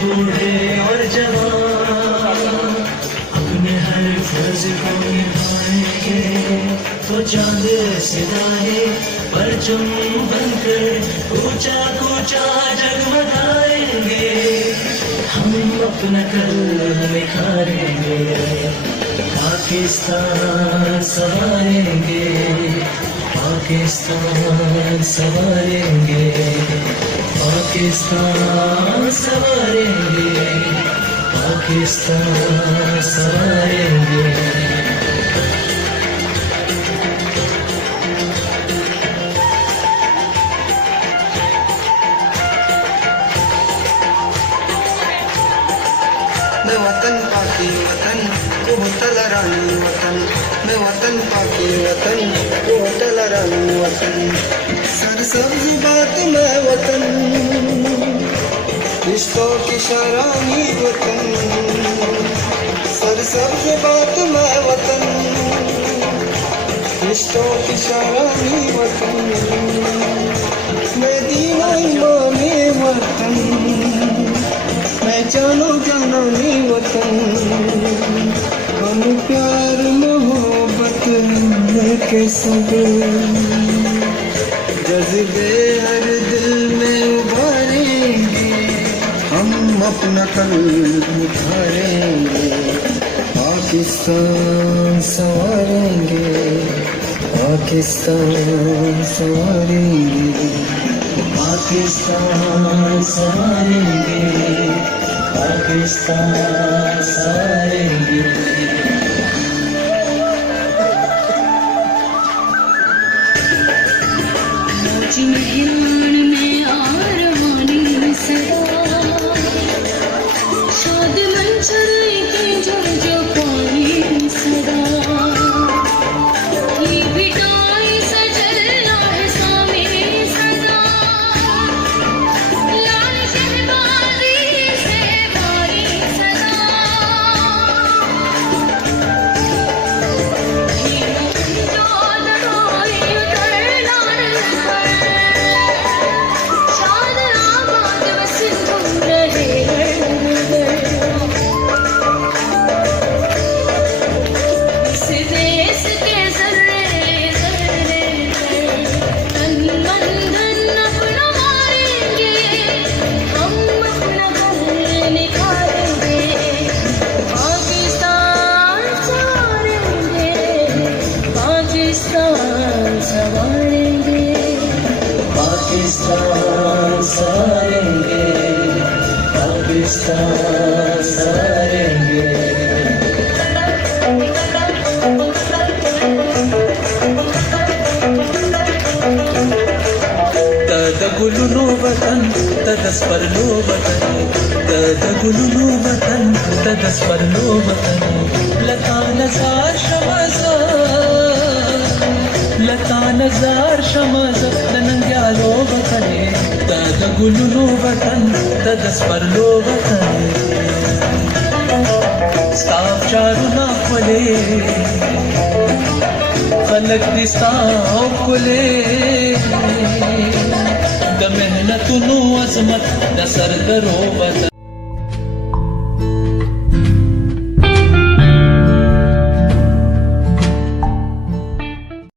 बूढ़े और जवान अपने हर फर्ज को निभाएंगे तो चांद सितारे परचम बनकर ऊंचा ऊंचा जगमगाएंगे। हम अपना कल निखारेंगे, पाकिस्तान संवारेंगे, पाकिस्तान संवारेंगे, पाकिस्तान संवारेंगे, पाकिस्तान संवारेंगे। मैं वतन पाकी वतन को होटल रानी वतन, मैं वतन पाकी वतन को होटल रानी वतन। सरसब्ज बात मैं वतन, रिश्तों की शरानी वतन। सरसब्ज बात मैं वतन, रिश्तों की शरानी वतन। मैं दीना इमामे वतन, मैं जानो जानानी वतन। हम प्यार मोहब्बत के सब जज्बे हर दिल में उभारेंगे। हम अपना कल निखारेंगे, पाकिस्तान संवारेंगे, पाकिस्तान संवारेंगे, पाकिस्तान संवारेंगे, पाकिस्तान संवारेंगे। महरान में आरमानी सदा, शाद मंचर की जो जो पानी सदा। ये बिटाई सजल है सामे सदा, लाल शहबाजी से बारी सदा। ये जो लड़ाई उतरना पाकिस्तान संवारेंगे, पाकिस्तान संवारेंगे। तदगुलुनो वतन तदस्परलो वतन, तदगुलुनो वतन तदस्परलो वतन। लता नज़ार शमाज़ा, लता नज़ार शमाज़ा नंग्यालो वतने। तदगुलुनो वतन तदस्परलो वतन। साफ चारुना खोले फलक दिस्ताओ खुले, द मेहनत नु अजमत द सरदरो वतन।